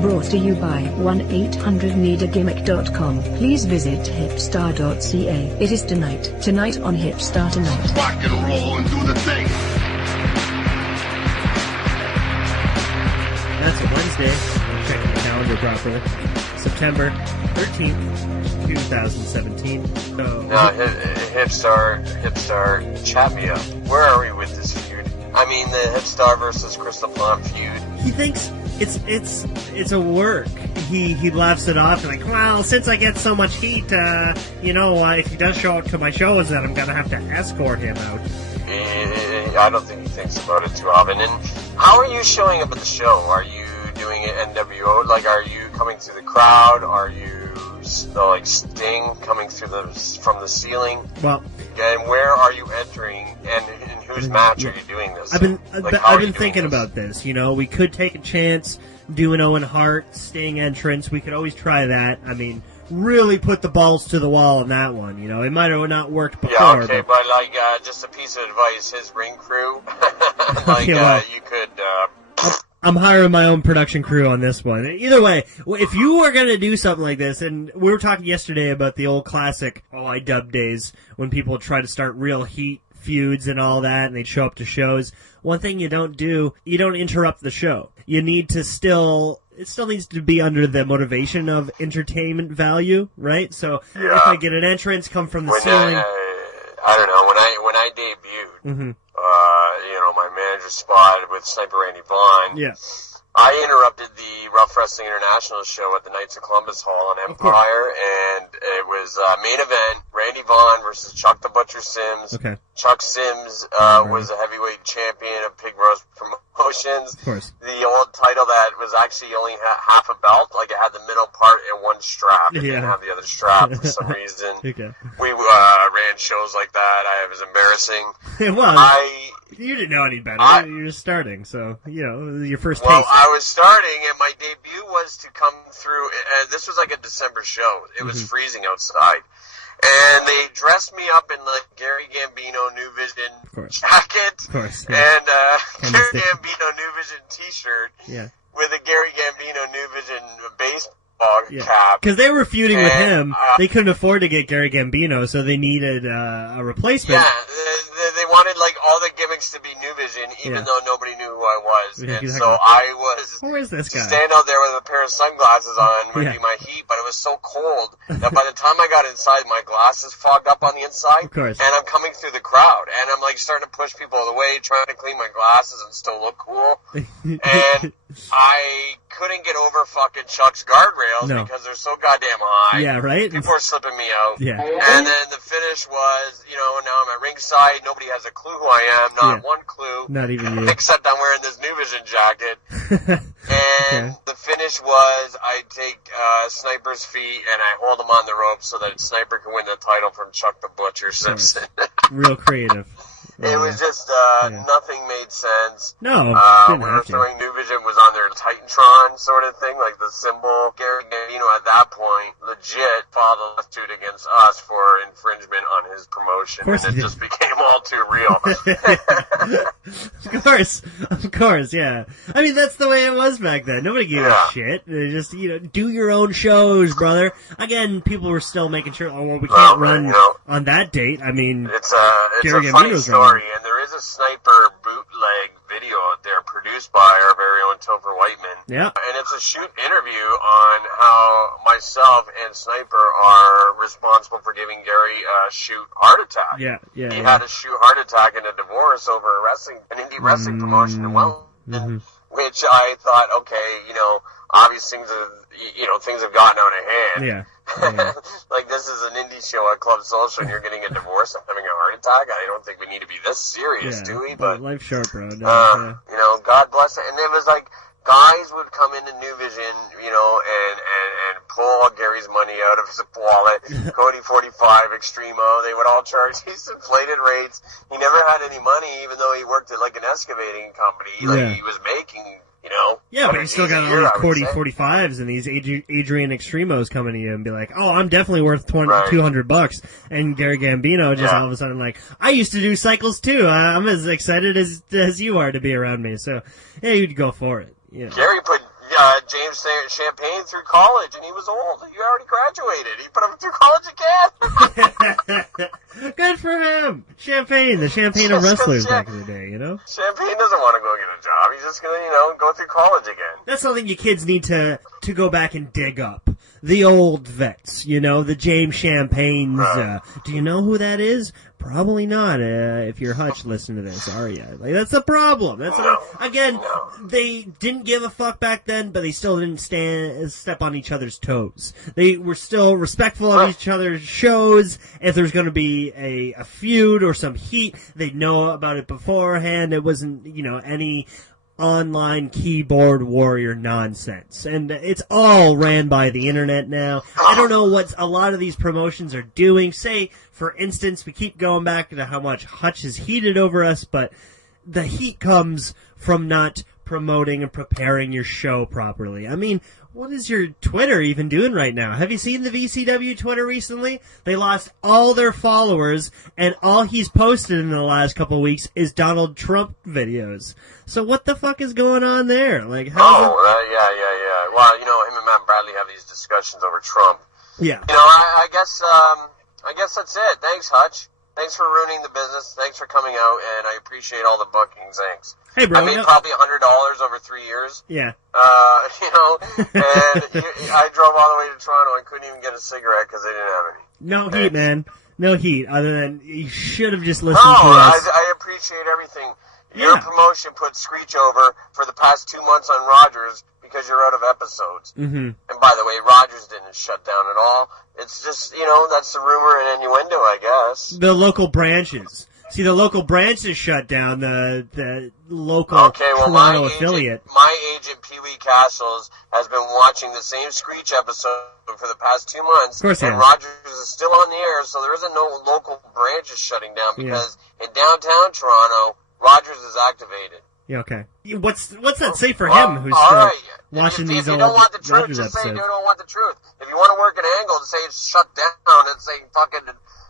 Brought to you by 1-800-NEED-A-GIMMICK.com. Please visit hipstar.ca. It is tonight on Hipstar Tonight. Rock and roll and do the thing. That's a Wednesday. Checking the calendar properly. September 13th, 2017. So, Hipstar, chat me up. Where are we with this feud? I mean, the Hipstar versus Crystal Plum feud. He thinks it's a work. He laughs it off like, well, since I get so much heat, if he does show up to my shows, then I'm gonna have to escort him out. I don't think he thinks about it too often. And how are you showing up at the show? Are you doing it NWO? Like, are you coming through the crowd? Are you like Sting coming through from the ceiling? Well, and where are you entering? And in whose match are you doing this? I've been thinking about this. You know, we could take a chance, do an Owen Hart Sting entrance. We could always try that. I mean, really put the balls to the wall on that one. You know, it might have not worked before. Yeah, okay, but like, just a piece of advice: his ring crew, like, you could. I'm hiring my own production crew on this one. Either way, if you were going to do something like this, and we were talking yesterday about the old classic OIW days when people try to start real heat feuds and all that, and they'd show up to shows. One thing you don't do, you don't interrupt the show. You need to it still needs to be under the motivation of entertainment value, right? So if I get an entrance come from the ceiling. I don't know, when I debuted, my manager spot with Sniper Randy Vaughn. Yeah. I interrupted the Rough Wrestling International show at the Knights of Columbus Hall on Empire, and it was main event, Randy Vaughn versus Chuck the Butcher Sims. Okay. Chuck Sims was a heavyweight champion of Pig Roast Promotions. Of course. The old title that was actually only half a belt, like it had the middle part and one strap. It didn't have the other strap for some reason. Okay. We ran shows like that. It was embarrassing. Well, you didn't know any better. You were just starting, so, your first taste. Well, I was starting, and my debut was to come through. This was like a December show. It was freezing outside. And they dressed me up in the Gary Gambino New Vision jacket. Of course. Yeah. And Gary Gambino New Vision t-shirt. Yeah. With a Gary Gambino New Vision baseball cap. Because they were feuding with him. They couldn't afford to get Gary Gambino, so they needed a replacement. Yeah. They wanted, like, all the gimmicks to be New Vision, even though nobody knew who I was. Yeah, and so I was... Who is this guy? Stand out there with a pair of sunglasses on, would be my heat, but it was so cold that by the time I got inside, my glasses fogged up on the inside. Of course. And I'm coming through the crowd, and I'm, like, starting to push people away, trying to clean my glasses and still look cool. And I couldn't get over fucking Chuck's guardrails because they're so goddamn high. Yeah, right? People are slipping me out. Yeah. And then the finish was, now I'm at ringside. Nobody has a clue who I am. Not one clue. Not even you. Except I'm wearing this New Vision jacket. And the finish was I take Sniper's feet and I hold him on the rope so that Sniper can win the title from Chuck the Butcher Simpson. Real creative. It was just, nothing made sense. No, we were throwing New Vision was on their Titantron sort of thing, like the symbol. Gary Gambino at that point legit filed a lawsuit against us for infringement on his promotion, and it just became all too real. Of course, yeah. I mean, that's the way it was back then. Nobody gave a shit. They just, do your own shows, brother. Again, people were still making sure, we can't run on that date. I mean, it's a funny story, and there is a Sniper bootleg video out there produced by our very own Topher Whiteman. Yeah. And it's a shoot interview on how myself and Sniper are responsible for giving Gary a shoot heart attack. He had a shoot heart attack and a divorce over an indie wrestling promotion in Wellington, which I thought, okay, obvious things have gotten out of hand. Yeah. Like, this is an indie show at Club Social and you're getting a divorce and having a heart attack. I don't think we need to be this serious, do we? But life's short, bro. God bless it. And it was like guys would come into New Vision, and pull Gary's money out of his wallet. Cody 45, Extremo, they would all charge these inflated rates. He never had any money, even though he worked at like an excavating company. Like, he was making. Yeah, but you still got all these Cody 45s and these Adrian Extremos coming to you and be like, oh, I'm definitely worth $200. And Gary Gambino just all of a sudden like, I used to do cycles too. I'm as excited as you are to be around me. So, yeah, you'd go for it. Gary put James Champagne through college, and he was old. He already graduated. He put him through college again. Good for him. Champagne, the Champagne of wrestlers back in the day, you know? Champagne doesn't want to go get a job. He's just going to, go through college again. That's something you kids need to go back and dig up. The old vets, the James Champagnes. Do you know who that is? Probably not. If you're Hutch, listen to this, are you? Like, that's the problem. Again, they didn't give a fuck back then, but they still didn't step on each other's toes. They were still respectful of each other's shows. If there's going to be a feud or some heat, they'd know about it beforehand. It wasn't, any online keyboard warrior nonsense. And it's all ran by the internet now. I don't know what a lot of these promotions are doing. Say, for instance, we keep going back to how much Hutch is heated over us, but the heat comes from not promoting and preparing your show properly. I mean, what is your Twitter even doing right now? Have you seen the VCW Twitter recently? They lost all their followers, and all he's posted in the last couple of weeks is Donald Trump videos. So what the fuck is going on there? Like, yeah. Well, him and Matt Bradley have these discussions over Trump. Yeah. I guess that's it. Thanks, Hutch. Thanks for ruining the business. Thanks for coming out, and I appreciate all the bookings. Thanks. Hey, bro. I made probably $100 over 3 years. Yeah. And I drove all the way to Toronto. I couldn't even get a cigarette because they didn't have any. No heat, man. No heat, other than you should have just listened to us. I appreciate everything. Your promotion put Screech over for the past 2 months on Rogers because you're out of episodes. Mm-hmm. And by the way, Rogers didn't shut down at all. It's just, that's the rumor and innuendo, I guess. The local branches. See, the local branches shut down. The local Toronto affiliate. My agent, Pee Wee Castles, has been watching the same Screech episode for the past 2 months. Of course, and Rogers is still on the air, so there isn't no local branches shutting down because in downtown Toronto, Rogers is activated. Yeah, okay. What's that say for him, who's still watching these old Rogers episodes? Just say you don't want the truth. If you want to work an angle to say it's shut down and say fucking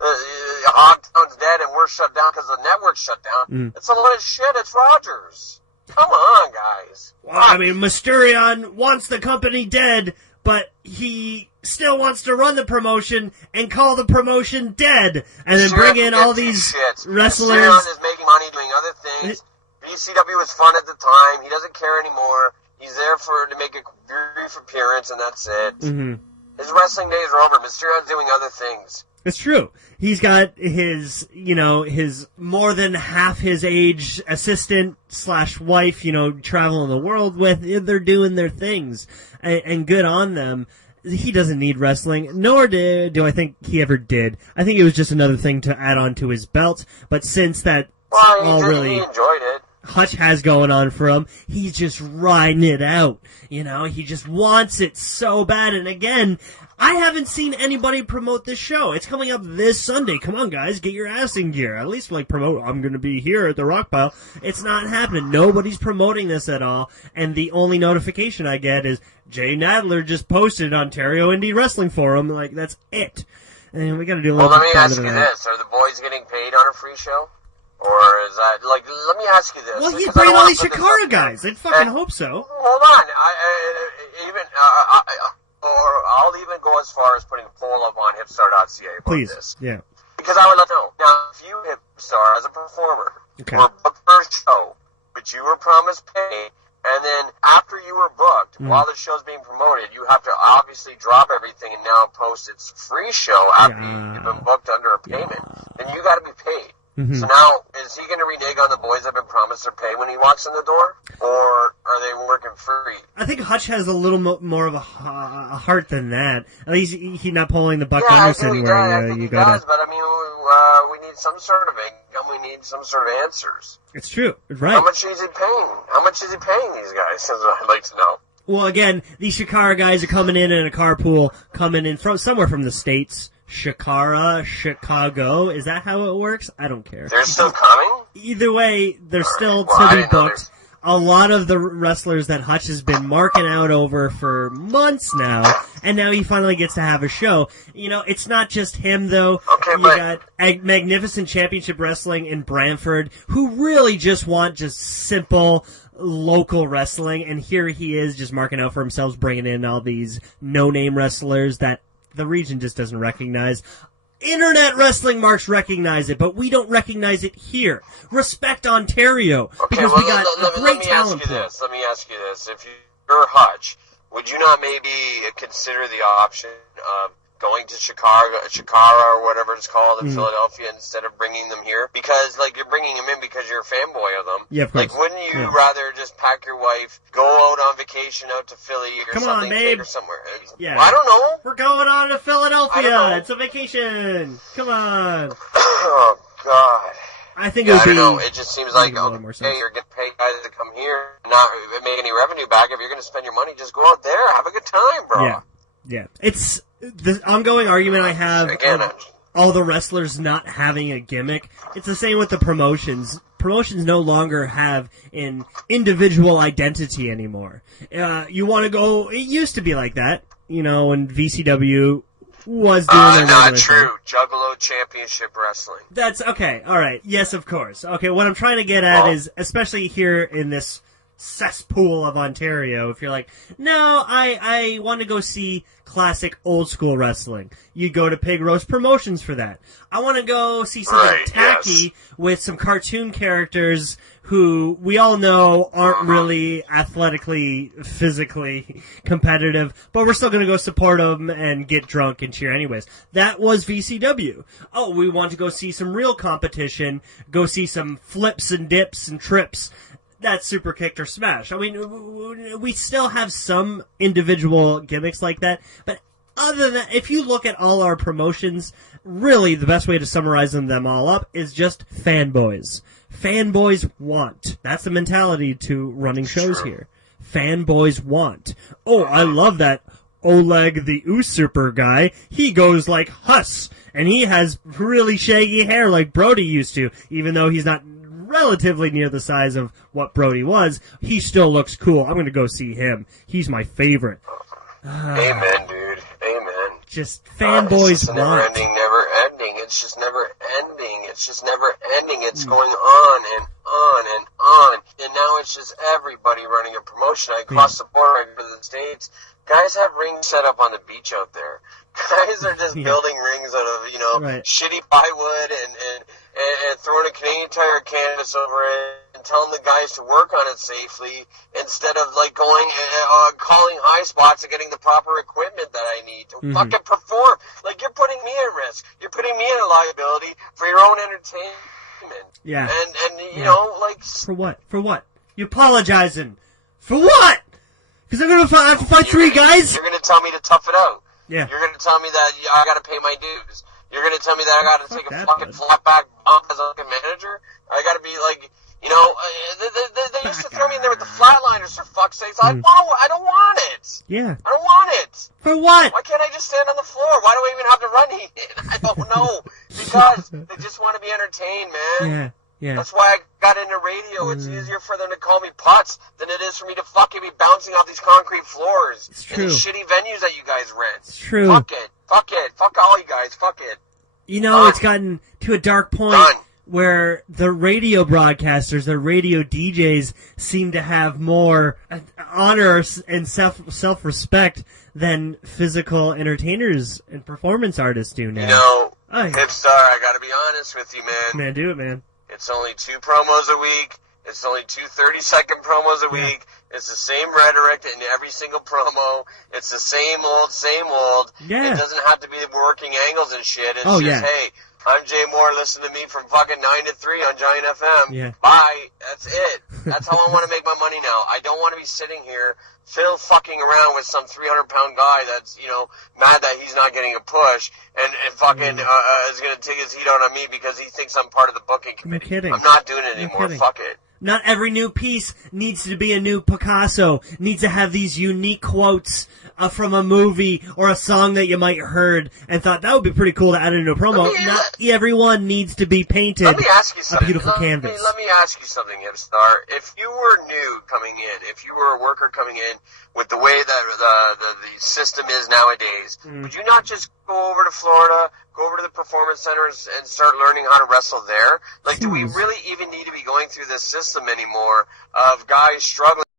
Hogtown's dead and we're shut down because the network's shut down, it's a lot of shit. It's Rogers. Come on, guys. Well, I mean, Mysterion wants the company dead, but he still wants to run the promotion and call the promotion dead, and then bring in all these wrestlers. Mysterion is making money doing other things. BCW was fun at the time. He doesn't care anymore. He's there to make a brief appearance, and that's it. Mm-hmm. His wrestling days are over. Mysterio's doing other things. It's true. He's got his more than half his age assistant/wife, traveling the world with. They're doing their things, and good on them. He doesn't need wrestling, nor do I think he ever did. I think it was just another thing to add on to his belt. But since that he enjoyed it. Hutch has going on for him, he's just riding it out. He just wants it so bad. And again, I haven't seen anybody promote this show. It's coming up this Sunday. Come on, guys, get your ass in gear. At least, promote, I'm going to be here at the Rock Pile. It's not happening. Nobody's promoting this at all. And the only notification I get is Jay Nadler just posted Ontario Indie Wrestling Forum. That's it. And we got to do a little Well, let me ask you this. Are the boys getting paid on a free show? Or is that, let me ask you this. Well, he's bringing all these Shikara guys. I'd fucking hope so. Hold on. I'll even go as far as putting a poll up on hipstar.ca about this. Yeah. Because I would love to know. Now, if you, Hipstar, as a performer, were booked for a show, but you were promised pay, and then after you were booked, while the show's being promoted, you have to obviously drop everything and now post its free show after you've been booked under a payment, then you got to be paid. Mm-hmm. So now, is he going to renege on the boys that have been promised their pay when he walks in the door? Or are they working free? I think Hutch has a little more of a heart than that. At least he's not pulling the Buck Anderson where you got to... But I mean, we need some sort of income. We need some sort of answers. It's true. Right. How much is he paying? How much is he paying these guys? I'd like to know. Well, again, these Shikara guys are coming in a carpool, coming in from somewhere from the States. Shikara, Chicago. Is that how it works? I don't care. They're still coming? Either way, they're still to be booked. A lot of the wrestlers that Hutch has been marking out over for months now, and now he finally gets to have a show. It's not just him, though. You got Magnificent Championship Wrestling in Brantford, who really just want simple, local wrestling, and here he is just marking out for himself, bringing in all these no-name wrestlers that the region just doesn't recognize. Internet wrestling marks recognize it, but we don't recognize it here. Respect Ontario, because we got a great talent pool. Let me ask you this. If you're Hutch, would you not maybe consider the option of going to Chikara or whatever it's called in Philadelphia instead of bringing them here? Because, like, you're bringing them in because you're a fanboy of them. Yeah, of course. Like, wouldn't you rather just pack your wife, go out on vacation out to Philly or Come something? on, babe. Or somewhere? Yeah. Well, I don't know. We're going on to Philadelphia. It's a vacation. Come on. Oh, God. I think it would be... I don't know. It just seems like, okay, you're going to pay guys to come here, not make any revenue back. If you're going to spend your money, just go out there. Have a good time, bro. Yeah. It's the ongoing argument I have of all the wrestlers not having a gimmick. It's the same with the promotions. Promotions no longer have an individual identity anymore. You want to go... It used to be like that, you know, when VCW was doing their not true. thing. Juggalo Championship Wrestling. That's okay. All right. Yes, of course. Okay, what I'm trying to get at is, especially here in this cesspool of Ontario, if you're like, no, I want to go see classic old school wrestling, you go to Pig Roast Promotions for that. I want to go see something tacky with some cartoon characters who we all know aren't really athletically, physically competitive, but we're still going to go support them and get drunk and cheer anyways. That was VCW. Oh, we want to go see some real competition, go see some flips and dips and trips. That's Super Kicked or Smash. I mean, we still have some individual gimmicks like that, but other than that, if you look at all our promotions, really the best way to summarize them all up is just fanboys. Fanboys want. That's the mentality to running shows here. Fanboys want. Oh, I love that Oleg the Usurper guy. He goes like Huss, and he has really shaggy hair like Brody used to, even though he's not relatively near the size of what Brody was. He still looks cool. I'm going to go see him. He's my favorite. Amen, dude. Amen. Just fanboys it's never ending. It's just never ending. It's going on and on and on. And now it's just everybody running a promotion. I cross the border, I go to the States. Guys have rings set up on the beach out there. Guys are just building rings out of, shitty plywood and throwing a Canadian Tire canvas over it and telling the guys to work on it safely instead of, like, going calling high spots and getting the proper equipment that I need to fucking perform. Like, you're putting me at risk. You're putting me in a liability for your own entertainment. Yeah. And you know, like... For what? For what? You apologizing. For what? Because I'm going to have to fight three guys? You're going to tell me to tough it out. Yeah. You're going to tell me that I got to pay my dues. You're going to tell me that I got to take a fucking flatback bump as a manager? I got to be like, you know, they used to throw me in there with the flatliners, for fuck's sakes. I don't want it. Yeah. I don't want it. For what? Why can't I just stand on the floor? Why do I even have to run in? I don't know. Because they just want to be entertained, man. Yeah. Yeah. That's why I got into radio. It's easier for them to call me putz than it is for me to fucking be bouncing off these concrete floors. It's true. In these shitty venues that you guys rent. It's true. Fuck it. Fuck all you guys. Fuck it. You know, it's gotten to a dark point where the radio broadcasters, the radio DJs seem to have more honor and self-respect than physical entertainers and performance artists do now. You know, Hipstar, I gotta be honest with you, man. Man, do it, man. It's only 2 promos a week. It's only 2 30-second promos a week. It's the same rhetoric in every single promo. It's the same old. Yeah. It doesn't have to be working angles and shit. It's hey, I'm Jay Moore. Listen to me from fucking 9 to 3 on Giant FM. Yeah. Bye. That's it. That's how I want to make my money now. I don't want to be sitting here fucking around with some 300-pound guy that's, mad that he's not getting a push and fucking is going to take his heat out on me because he thinks I'm part of the booking committee. No kidding. I'm not doing it anymore. Fuck it. Not every new piece needs to be a new Picasso. Needs to have these unique quotes from a movie or a song that you might have heard and thought that would be pretty cool to add into a promo. Not everyone needs to be painted let me ask you something. a beautiful canvas. Let me ask you something, Hipstar. If you were new coming in, if you were a worker coming in with the way that the system is nowadays, would you not just go over to Florida, go over to the performance centers and start learning how to wrestle there? Like, do we really even need to be going through this system anymore of guys struggling